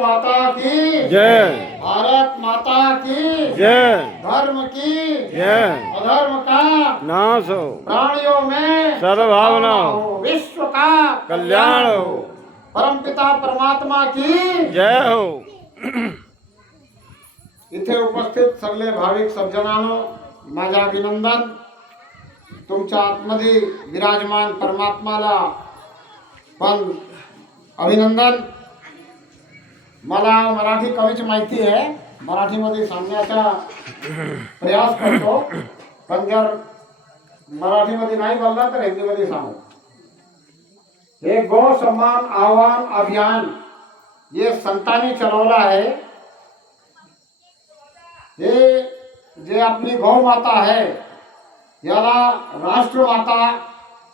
माता की जय। भारत माता की जय। धर्म की जय। अधर्म का नाश हो, प्राणियों में सद्भावना हो, विश्व का कल्याण हो। परमपिता परमात्मा की जय हो। इथे उपस्थित सगळे भाविक सज्जनांनो, माझे अभिनंदन. तुमच्या आतमध्ये विराजमान परमात्माला पण अभिनंदन. मला मराठी कमीच माहिती आहे, मराठीमध्ये सांगण्याचा प्रयास करतो, पण जर मराठीमध्ये नाही बोलला तर हिंदीमध्ये सांगू. हे गो सम्मान आह्वान अभियान ये संतांनी चलवलं आहे. हे जे आपली गौमाता आहे याला राष्ट्रमाता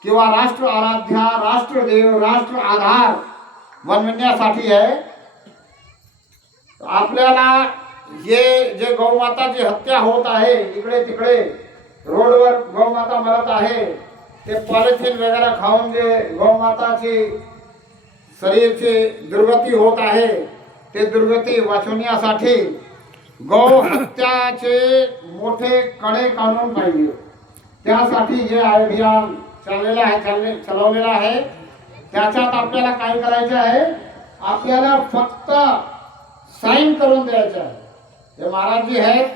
किंवा राष्ट्र आराध्या, राष्ट्रदेव, राष्ट्र आधार बनवण्यासाठी आहे. आपल्याला हे जे गौमाताची हत्या होत आहे, इकडे तिकडे रोडवर गौमाता मरत आहे, ते पॉलिथिन वगैरे खाऊन जे गौमाताची शरीरची दुर्गती होत आहे, ते दुर्गती वाचवण्यासाठी गौ हत्याचे मोठे कडे कानून पाहिजे. त्यासाठी हे अभियान चालवलेलं आहे. त्याच्यात आपल्याला काय करायचं आहे, आपल्याला फक्त साईन करून द्यायचं आहे. हे महाराजजी आहेत,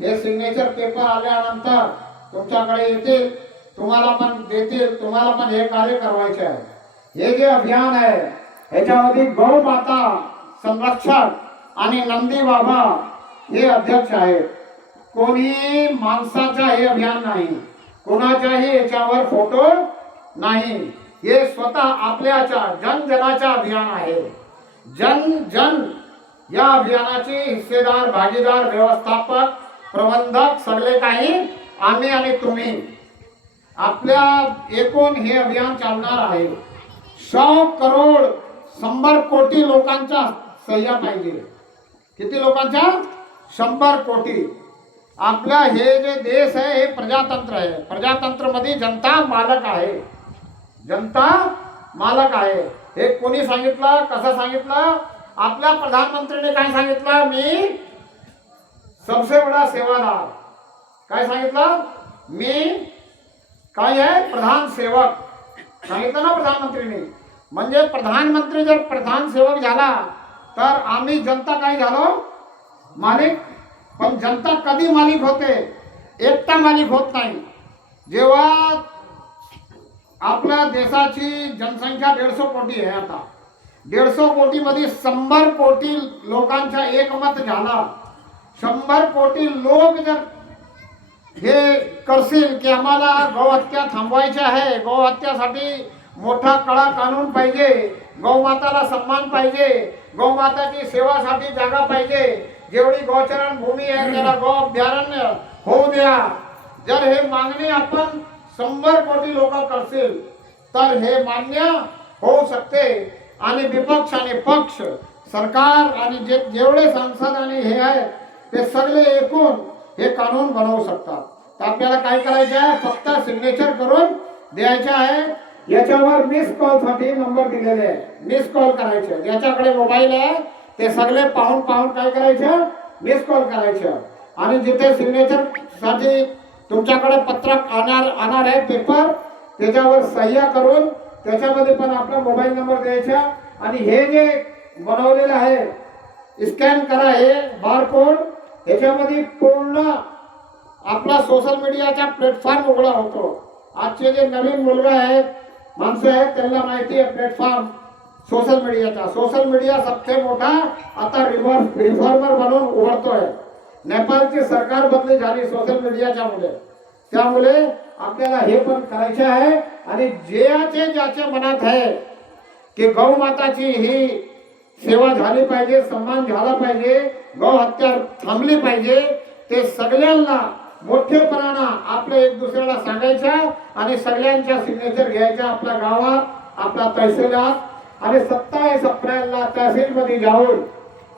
हे सिग्नेचर पेपर आल्यानंतर तुमच्याकडे येतील, तुम्हाला पण देतील, तुम्हाला पण हे कार्य करवायचे आहे. हे जे अभियान आहे ह्याच्यामध्ये गौ माता संरक्षक आणि नंदी बाबा हे अध्यक्ष आहेत. कोणी माणसाचा हे अभियान नाही, कोणाच्याही याच्यावर फोटो नाही. हे स्वतः आपल्याच्या जनजनाचा अभियान आहे. जन जन या अभियानाचे हिस्सेदार, भागीदार, व्यवस्थापक, प्रबंधक सगळे काही आम्ही आणि तुम्ही. आपल्या एकूण हे अभियान चालणार आहे. 100 करोड 100 कोटी लोकांचा सह्या पाहिजे. किती लोकांच्या? 100 कोटी. आपला हे जे देश आहे हे प्रजातंत्र आहे. प्रजातंत्र मध्ये जनता मालक आहे. जनता मालक आहे. हे कोणी सांगितलं, कसं सांगितलं? आपल्या प्रधानमंत्रीने काय सांगितलं? मी सबसे बडा सेवादार. काय सांगितलं? मी काय आहे? प्रधान सेवक सांगितलं ना प्रधानमंत्रीने. म्हणजे प्रधानमंत्री जर प्रधान सेवक झाला तर आम्ही जनता काय झालो? मालिक. पण जनता कधी मालिक होते? एकटा मालिक होत नाही. जेव्हा आपल्या देशाची जनसंख्या 150 कोटी आहे, आता 150 कोटी मध्ये 100 कोटी लोकांचा एकमत झाला. 100 कोटी लोक जर हे करतील की आम्हाला गौहत्या थांबवायची आहे, गौहत्यासाठी मोठा कडा कानून पाहिजे, गौमाताला सन्मान पाहिजे, गौमाताची सेवासाठी जागा पाहिजे, जेवढी गौचरण भूमी आहे त्याला गौ अभयारण्य होऊ द्या. जर हे मागणी आपण 100 कोटी लोक करतील तर हे मान्य होऊ शकते. आणि विपक्ष आणि पक्ष, सरकार आणि जेवढे सांसद आणि हे आहे ते सगळे एकूण हे कानून बनवू शकतात. तर आपल्याला काय करायचे आहे? फक्त सिग्नेचर करून द्यायचे आहे. याच्यावर मिस कॉल साठी नंबर दिलेले आहे. मिस कॉल करायचे. ज्याच्याकडे मोबाईल आहे ते सगळे पाहून काय करायचं? मिस कॉल करायचं. आणि जिथे सिग्नेचर साठी तुमच्याकडे पत्रक आणणार आहे, पेपर, त्याच्यावर सह्या करून त्याच्यामध्ये पण आपला मोबाईल नंबर द्यायचा. आणि हे जे बनवलेलं आहे स्कॅन करा, हे बारकोड, ह्याच्यामध्ये पूर्ण आपला सोशल मीडियाचा प्लॅटफॉर्म उघडा होतो. आजचे जे नवीन मुलगा आहेत, माणसं आहेत, त्यांना माहिती आहे प्लॅटफॉर्म सोशल मीडियाचा. सोशल मीडिया सबसे मोठा आता रिफॉर्मर बनून उभरतोय. नेपाळची सरकार बदली झाली सोशल मीडियाच्या मुळे. त्यामुळे आपल्याला हे पण करायचे आहे. आणि ज्याच्या मनात आहे की गौ माताची ही सेवा झाली पाहिजे, सन्मान झाला पाहिजे, गौ हत्या थांबली पाहिजे, ते सगळ्यांना मोठेपणाने आपल्या एक दुसऱ्याला सांगायचं आणि सगळ्यांच्या सिग्नेचर घ्यायच्या आपल्या गावात, आपल्या तहसीलात. आणि 27 एप्रिलला तहसील मध्ये जाऊन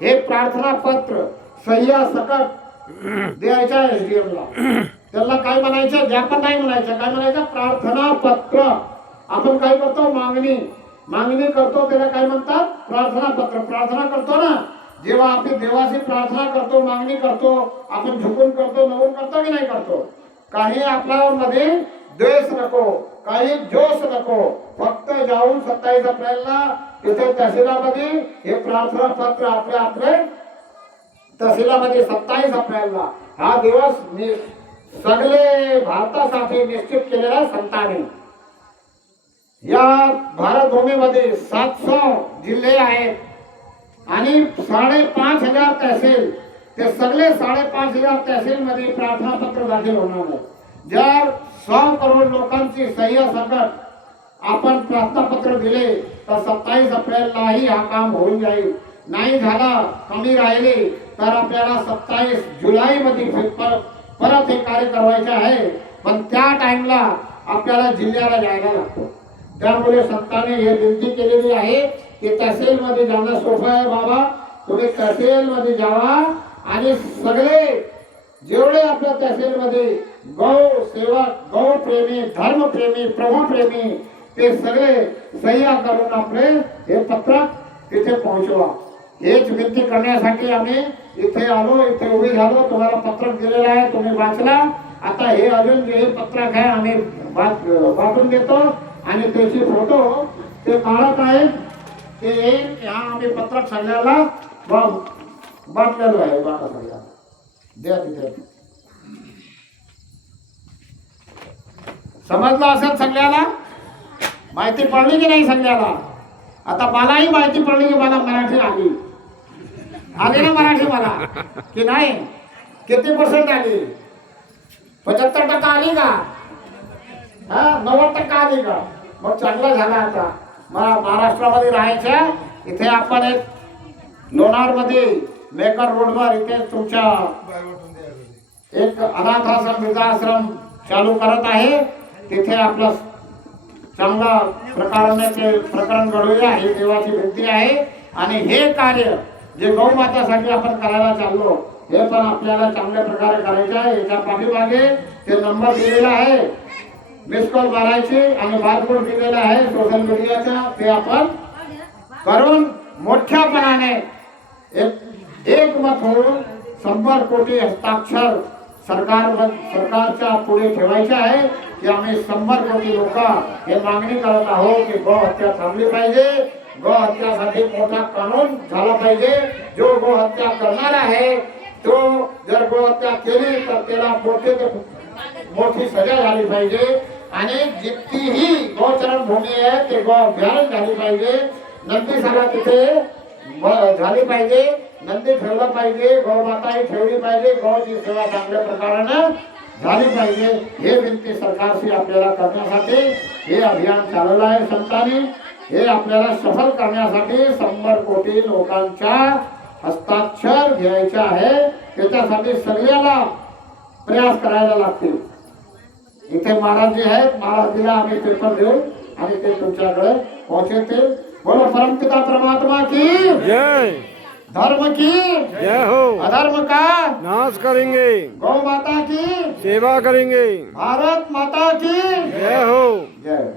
हे प्रार्थना पत्र सह्या सकट द्यायच्या SDM ला. त्याला काय म्हणायचं? ज्ञापन नाही म्हणायचं. काय म्हणायचं? प्रार्थना पत्र. आपण काय करतो? मागणी करतो, त्याला काय म्हणतात? प्रार्थना पत्र. प्रार्थना करतो ना, जेव्हा आपण देवाची प्रार्थना करतो, मागणी करतो, आपण झुकून करतो, नवून करतो की नाही करतो? काही आपल्यामध्ये द्वेष नको, काही जोश नको, फक्त जाऊन 27 एप्रिलला तिथे तहसीलामध्ये हे प्रार्थना पत्र आपले तहसीलामध्ये 27 एप्रिलला हा दिवस सगळे भारतासाठी निश्चित केलेला संतांनी. या भारतभूमीमध्ये 700 जिल्हे आहेत आणि 5,500 तहसील. ते सगळे 5,500 तहसील मध्ये प्रार्थना पत्र दाखल होणार आहे. जर 100 करोड लोकांची सह्य सकट आपण प्रार्थना पत्र दिले तर 27 एप्रिललाही हा काम होऊन जाईल. नाही झाला, कमी राहिले तर आपल्याला 27 जुलै मध्ये परत हे कार्य करायचे आहे. पण त्या टाइमला आपल्याला जिल्ह्याला जायला लागतो. त्यामुळे संतांनी हे विनंती केलेली आहे की तहसील मध्ये जाणं सोपं आहे बाबा. तुम्ही तहसील मध्ये जावा आणि सगळे जेवढे आपल्या तहसील मध्ये गौ सेवक, गौ प्रेमी, धर्म प्रेमी, प्रभू प्रेमी ते सगळे सह्या करून आपले हे पत्रक तिथे पोहोचवा. हेच विनंती करण्यासाठी आम्ही इथे आलो, इथे उभे झालो. तुम्हाला पत्रक दिलेलं आहे, तुम्ही वाचला. आता हे अजून जे पत्रक आहे आम्ही वाटून देतो आणि त्याची फोटो ते काढत आहेत. ते ह्या आम्ही पत्रक सगळ्याला बांधलेलं आहे. बाबा सगळ्या द्या तिथे. समजलं असेल सगळ्याला? माहिती पडली की नाही सगळ्याला? आता मलाही माहिती पडली की मला मराठी आली ना मराठी मला की नाही? किती % आली? 75% आली का? 90% आली का? मग चांगलं झालं. आता मला महाराष्ट्रामध्ये राहायचं. इथे आपण एक लोणार मध्ये मेकर रोडवर इथे तुमच्या एक अनाथ आश्रम, वृद्धाश्रम चालू करत आहे. तिथे आपलं चांगला प्रकाराने ते प्रकरण घडूया ही देवाची विनंती आहे. आणि हे कार्य जे गौमातासाठी आपण करायला चाललो हे पण आपल्याला चांगल्या प्रकारे करायचे आहे. याच्या पाठीमागे ते नंबर दिलेला आहे, मिस कॉल मारायचे आणि बारकोड दिलेला आहे सोशल मीडियाचा. ते आपण करून मोठ्यापणाने एकमत होऊन 100 कोटी हस्ताक्षर सरकारच्या पुढे ठेवायचे आहे की आम्ही 100 कोटी लोक हे मागणी करत आहोत की गो हत्या थांबली पाहिजे. गो हत्यासाठी मोठा कानून झाला पाहिजे. जो गो हत्या करणार आहे तो जर गो हत्या केली तर त्याला मोठी सजा झाली पाहिजे. आणि जितकीही गौचरण भूमी आहे ते गो अभयारण्य झाली पाहिजे. नंदीशाला तिथे झाली पाहिजे, नंदी ठेवला पाहिजे, गौमाताही ठेवली पाहिजे, गौची सेवा चांगल्या प्रकारानं झाली पाहिजे. हे विनंती सरकारशी आपल्याला करण्यासाठी हे अभियान चालवलं आहे संतांनी. हे आपल्याला सफल करण्यासाठी 100 कोटी लोकांच्या हस्ताक्षर घ्यायचे आहे. त्याच्यासाठी सगळ्याला प्रयास करायला लागतील. इथे महाराज जे आहेत, महाराजीला आम्ही पेपर देऊ आणि ते तुमच्याकडे पोहोचतील. बोलो परमपिता परमात्मा की जय. धर्म की जय हो. अधर्म का नाश करेंगे, गौ माता की सेवा करेंगे. भारत माता की जय हो. जय.